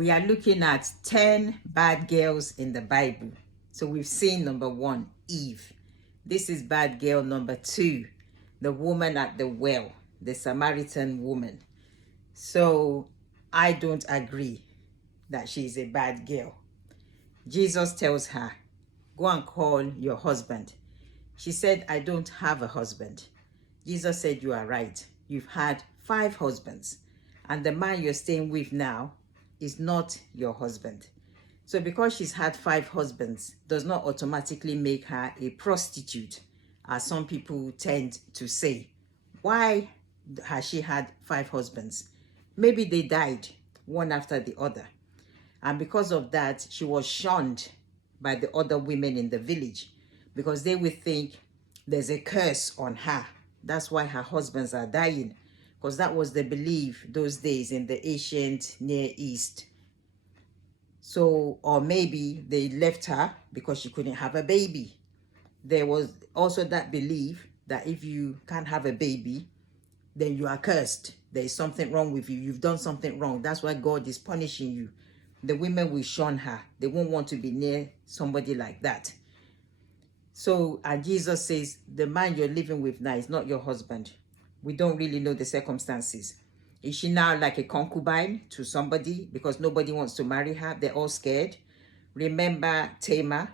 We are looking at 10 bad girls in the Bible. So we've seen number 1, Eve. This is bad girl number 2, the woman at the well, the Samaritan woman. So I don't agree that she's a bad girl. Jesus tells her, go and call your husband. She said, I don't have a husband. Jesus said, you are right. You've had 5 husbands, and the man you're staying with now is not your husband. So because she's had 5 husbands does not automatically make her a prostitute, as some people tend to say. Why has she had 5 husbands? Maybe they died one after the other. And because of that, she was shunned by the other women in the village, because they would think there's a curse on her. That's why her husbands are dying, because that was the belief those days in the ancient Near East. So, or maybe they left her because she couldn't have a baby. There was also that belief that if you can't have a baby, then you are cursed. There is something wrong with you. You've done something wrong. That's why God is punishing you. The women will shun her. They won't want to be near somebody like that. So, and Jesus says, the man you're living with now is not your husband. We don't really know the circumstances. Is she now like a concubine to somebody because nobody wants to marry her? They're all scared. Remember Tamar,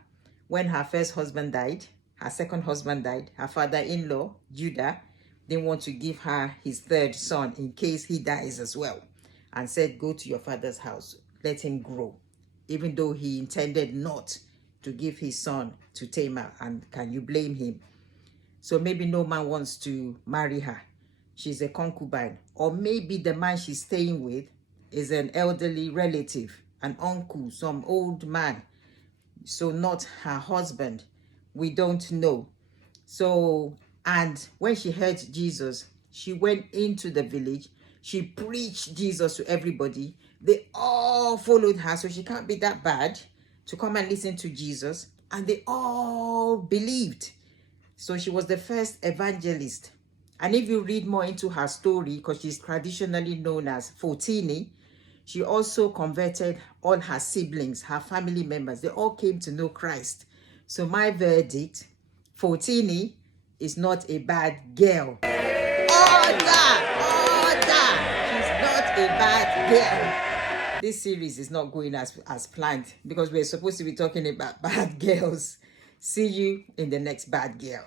when her first husband died, her second husband died, her father-in-law, Judah, didn't want to give her his 3rd son in case he dies as well, and said, go to your father's house, let him grow, even though he intended not to give his son to Tamar. And can you blame him? So maybe no man wants to marry her. She's a concubine. Or maybe the man she's staying with is an elderly relative, an uncle, some old man. So not her husband. We don't know. So, and when she heard Jesus, she went into the village. She preached Jesus to everybody. They all followed her. So she can't be that bad to come and listen to Jesus. And they all believed. So she was the first evangelist. And if you read more into her story, because she's traditionally known as Photini, she also converted all her siblings, her family members. They all came to know Christ. So my verdict, Photini is not a bad girl. Order! Order! She's not a bad girl. This series is not going as planned, because we're supposed to be talking about bad girls. See you in the next bad girl.